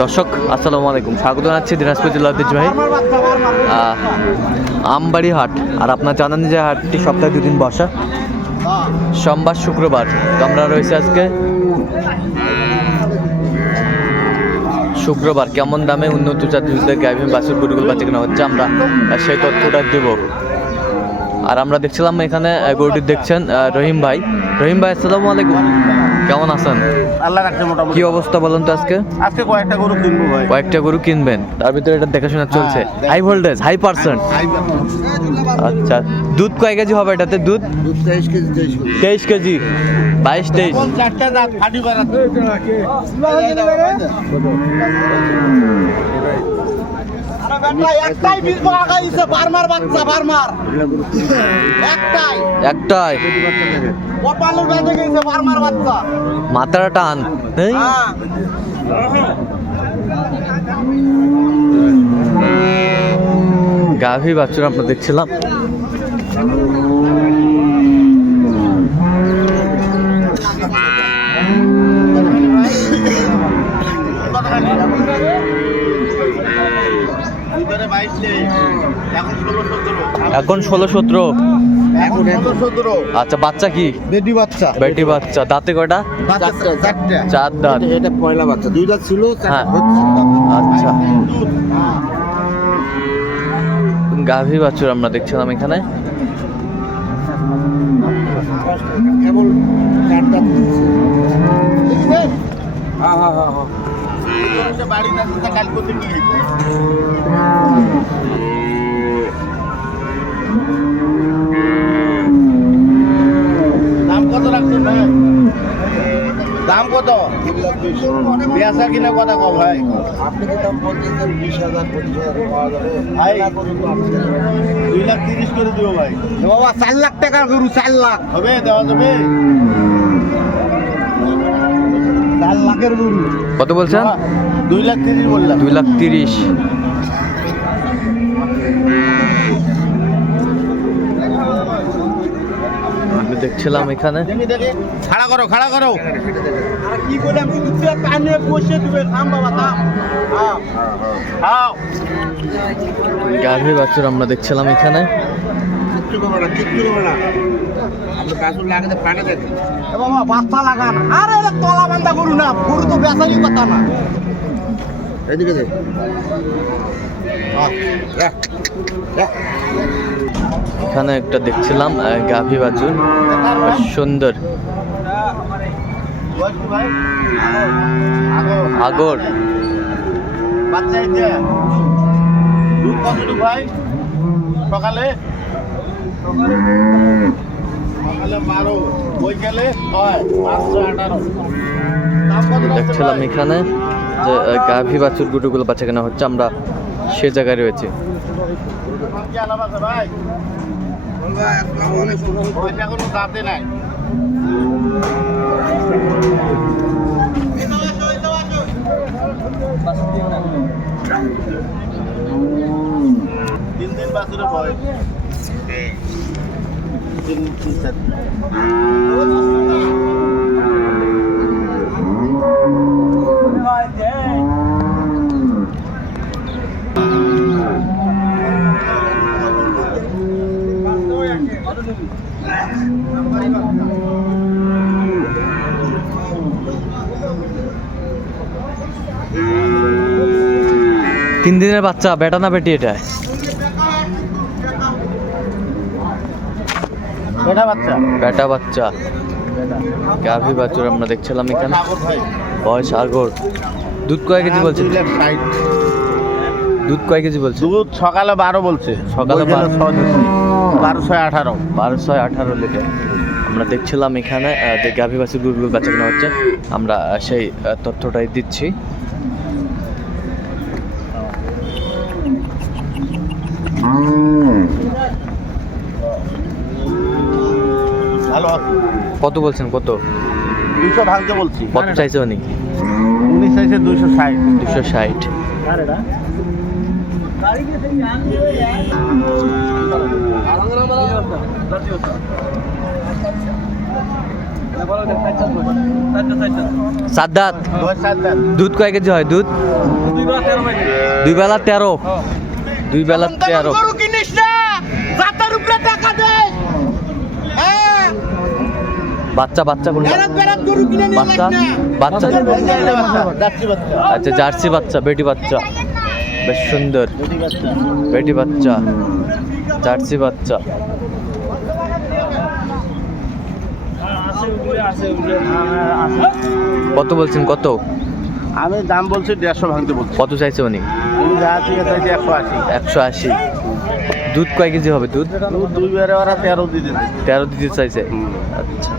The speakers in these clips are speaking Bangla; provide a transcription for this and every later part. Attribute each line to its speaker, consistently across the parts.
Speaker 1: দর্শক আসসালামু আলাইকুম। স্বাগত জানাচ্ছি দিনাজপুর জেলা আহ, আমবাড়ি হাট। আর আপনার জানান যে হাটটি সপ্তাহে দুদিন বসা। সোমবার শুক্রবার। তো আমরা রয়েছে আজকে শুক্রবার। কেমন দামে উন্নত বাছুর গরুগুলো বাচ্চা কেনা হচ্ছে আমরা সেই তথ্যটা দেব। আর আমরা দেখছিলাম এখানে গরুটি দেখছেন রহিম ভাই। রহিম ভাই আসসালামু আলাইকুম। কেমন আছেন?
Speaker 2: আল্লাহ রাখছে মোটামুটি।
Speaker 1: কি অবস্থা বলুন তো আজকে?
Speaker 2: আজকে কয়েকটা গরু কিনবো ভাই।
Speaker 1: কয়েকটা গরু কিনবেন। তার ভিতরে এটা দেখাশোনা চলছে।
Speaker 2: হ্যাঁ,
Speaker 1: হাই ভোল্টেজ হাই পার্সেন্ট আচ্ছা দুধ কয় কেজি হবে এটাতে? দুধ?
Speaker 2: তেইশ কেজি
Speaker 1: বাইশ তেইশ।
Speaker 2: একটাই বীজ আগাইছে বাচ্চা বারমার। একটাই।
Speaker 1: একটাই।
Speaker 2: কপালের বেঁধে গেছে বারমার বাচ্চা।
Speaker 1: মাথাটা টান।
Speaker 2: হ্যাঁ।
Speaker 1: গাভী বাচ্চারা আমরা দেখছিলাম
Speaker 2: দুবারে বাইশ তেইশ এখন ষোলো সতেরো
Speaker 1: এখন ষোলো সতেরো। আচ্ছা বাচ্চা কি?
Speaker 2: বেটি বাচ্চা।
Speaker 1: বেটি বাচ্চা। দাঁতে কয়টা? চার দাঁত।
Speaker 2: এটা পয়লা বাচ্চা। দুইটা ছিল
Speaker 1: হ্যাঁ। আচ্ছা। গাভী বাছুর আমরা দেখছিলাম এখানে।
Speaker 2: হ্যাঁ হ্যাঁ হ্যাঁ হ্যাঁ বাড়ি না কাল করতে নিয়ে দাম কত রাখছেন ভাই দাম কত পেঁয়াজা কিনা কথা কম ভাই।
Speaker 3: আপনি কি দাম বলতেছেন বিশ হাজার পঁচিশ হাজার পাওয়া যাবে।
Speaker 2: ভাই। দুই লাখ তিরিশ করে দিও ভাই। বাবা চার লাখ টাকার গরু চার লাখ। হবে দেওয়া যাবে। চার লাখের গরু।
Speaker 1: কত বলছেন?
Speaker 2: দুই লাখ তিরিশ বললাম।
Speaker 1: দুই লাখ তিরিশ। দেখছিলাম এখানে।
Speaker 2: খাড়া করো খাড়া করো। আর কি বলে আমি দুধ কানে বসে দিবে থাম বাবা
Speaker 1: গাভী বাছুর আমরা দেখছিলাম এখানে।
Speaker 2: বাচ্চা লাগান আরে তলা বান্ধা গরু না গরু তো বেচালি কথা না
Speaker 3: এদিকে
Speaker 1: এখানে একটা দেখছিলাম গাভী বাছুর সুন্দর। আগর।
Speaker 2: সকালে
Speaker 1: দেখছিলাম এখানে যে গাভী বাছুর গুটুগুলো বাচ্চা কেনা হচ্ছে, আমরা সে জায়গায় রয়েছে।
Speaker 2: কোনো দাঁতে নাই তিন দিন বাছুরে ভয় তিন তিন চার
Speaker 1: তিন দিনের বাচ্চা বেটা না বেটি এটা?
Speaker 2: বেটা বাচ্চা?
Speaker 1: বেটা বাচ্চা। গাভী বাছুর আমরা দেখছিলাম এখানে। বয়স আগর দুধ কয় কেজি
Speaker 2: ষাট।
Speaker 1: দুধ কয় কেজি বলছেন
Speaker 2: দুধ সকালে বারো বলছে।
Speaker 1: সকালে বারো।
Speaker 2: ছয়। আঠারো।
Speaker 1: বারো ছয় আঠারো লিটার। আমরা দেখছিলাম এখানে যে গাভী বাছুর গরুগুলো বাচ্চা কেনা হচ্ছে। আমরা সেই তথ্যটাই দিচ্ছি। কত বলছেন কত?
Speaker 2: দুশো ভাঙতে বলছি।
Speaker 1: কত চাইছে উনি?
Speaker 2: উনিশ চাইছে দুশো ষাট।
Speaker 1: দুশো ষাট। সাত দাঁত
Speaker 2: দশ সাত দাঁত
Speaker 1: দুধ কয় কেজি হয় দুধ? দুই বেলা তেরো। দুই বেলা তেরো
Speaker 2: গরু কিনিস না জাতের উপরে টাকা দে হ্যাঁ
Speaker 1: বাচ্চা বাচ্চা কোনটা
Speaker 2: গরু
Speaker 1: বাচ্চা বাচ্চা আচ্ছা জার্সি বাচ্চা বেটি বাচ্চা। বেশ সুন্দর।
Speaker 2: বেটি বাচ্চা
Speaker 1: জার্সি বাচ্চা। কত বলছেন কত?
Speaker 2: আমি দাম বলছি দেড়শো ভাঙতে বলছি।
Speaker 1: কত চাইছে উনি?
Speaker 2: একশো আশি।
Speaker 1: একশো আশি। দুধ কয় কেজি হবে দুধ?
Speaker 2: দুধ দুই বারে ওরা তেরো দিচ্ছে।
Speaker 1: তেরো দিতে চাইছে। আচ্ছা।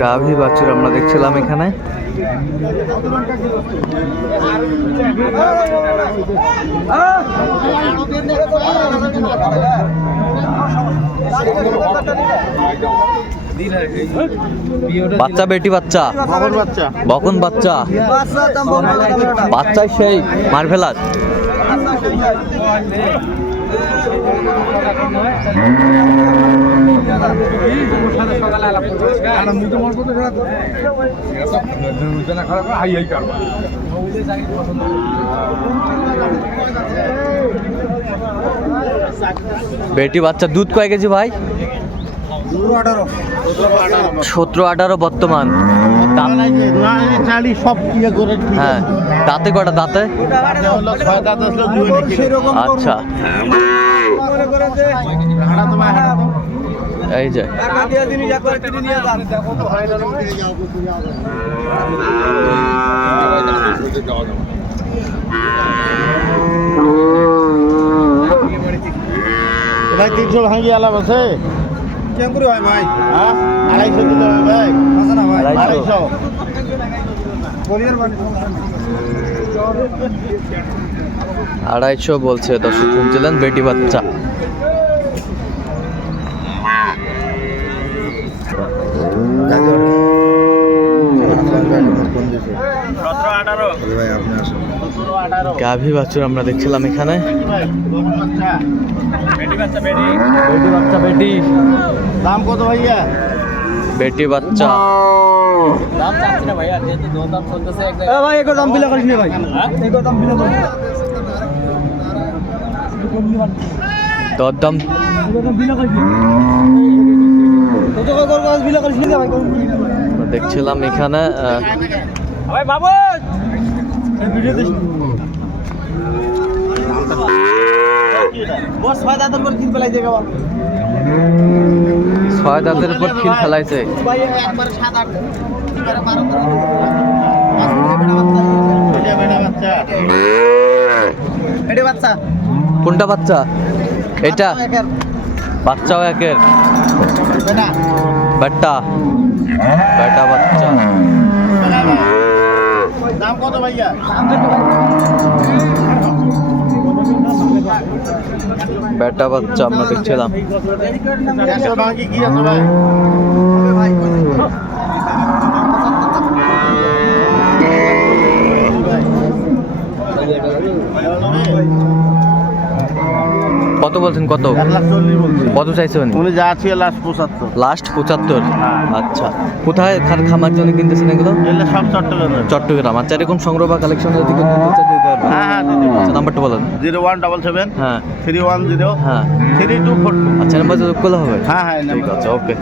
Speaker 1: গাভী বাছুর আমরা দেখছিলাম এখানে। বাচ্চা বেটি বাচ্চা।
Speaker 2: বকর বাচ্চা।
Speaker 1: বকন বাচ্চা। বাচ্চাই সেই মার্ভেলাস বেটি বাচ্চা দুধ কয় কেজি ভাই? সতেরো আঠারো। বর্তমান।
Speaker 2: সব ইয়ে করে
Speaker 1: হ্যাঁ। দাঁতে কটা দাঁতে? আচ্ছা। এই যে।
Speaker 2: তিনশো ভাঙি আলাপ আছে? কেমন করে হয় ভাই? হ্যাঁ? আড়াইশো দিলে হবে ভাই।
Speaker 1: আড়াইশো।
Speaker 2: আড়াইশো।
Speaker 1: আড়াইশো বলছে দর্শক শুনছিলেন? বেটি বাচ্চা।
Speaker 2: সতেরো আঠারো। সতেরো আঠারো
Speaker 1: গাভী বাছুর আমরা দেখছিলাম এখানে। বেটি বাচ্চা বেটি।
Speaker 2: দাম কত ভাইয়া?
Speaker 1: বেটি বাচ্চা।
Speaker 4: ভাই এগুলো দাম বিলা করিস ভাই। দাম করিস
Speaker 1: দরদাম
Speaker 4: দাম। বিলা করিস বিলা করিস
Speaker 1: দেখছিলাম এখানে আহ,
Speaker 4: ভাই বাবু
Speaker 1: ছয় দাঁতের উপর খিল ফেলাইছে কোনটা বাচ্চা? এটা? বাচ্চাও একের।
Speaker 2: বেটা।
Speaker 1: বেটা বাচ্চা।
Speaker 2: দাম কত ভাইয়া?
Speaker 1: বেটা বাচ্চা আমরা দেখছিলাম
Speaker 2: ভাই?
Speaker 1: কত বলছেন? কত? কত চাইছেন উনি?
Speaker 2: যা আছে লাস্ট পঁচাত্তর।
Speaker 1: লাস্ট পঁচাত্তর? আচ্ছা। কোথায় খার খামার জন্য কিনতেছেন এগুলো?
Speaker 2: এলে সব চট্টগ্রামে।
Speaker 1: চট্টগ্রাম। আচ্ছা এরকম সংগ্রহ বা কালেকশন যদি কেউ নিতে চায় দিতে পারবেন।
Speaker 2: হ্যাঁ হ্যাঁ
Speaker 1: আচ্ছা নাম্বারটা বলেন।
Speaker 2: জিরো ওয়ান ডাবল সেভেন
Speaker 1: হ্যাঁ।
Speaker 2: থ্রি ওয়ান জিরো
Speaker 1: হ্যাঁ।
Speaker 2: থ্রি টু ফোর
Speaker 1: আচ্ছা নাম্বার যোগ করলে হবে।
Speaker 2: হ্যাঁ হ্যাঁ
Speaker 1: ঠিক আছে ওকে।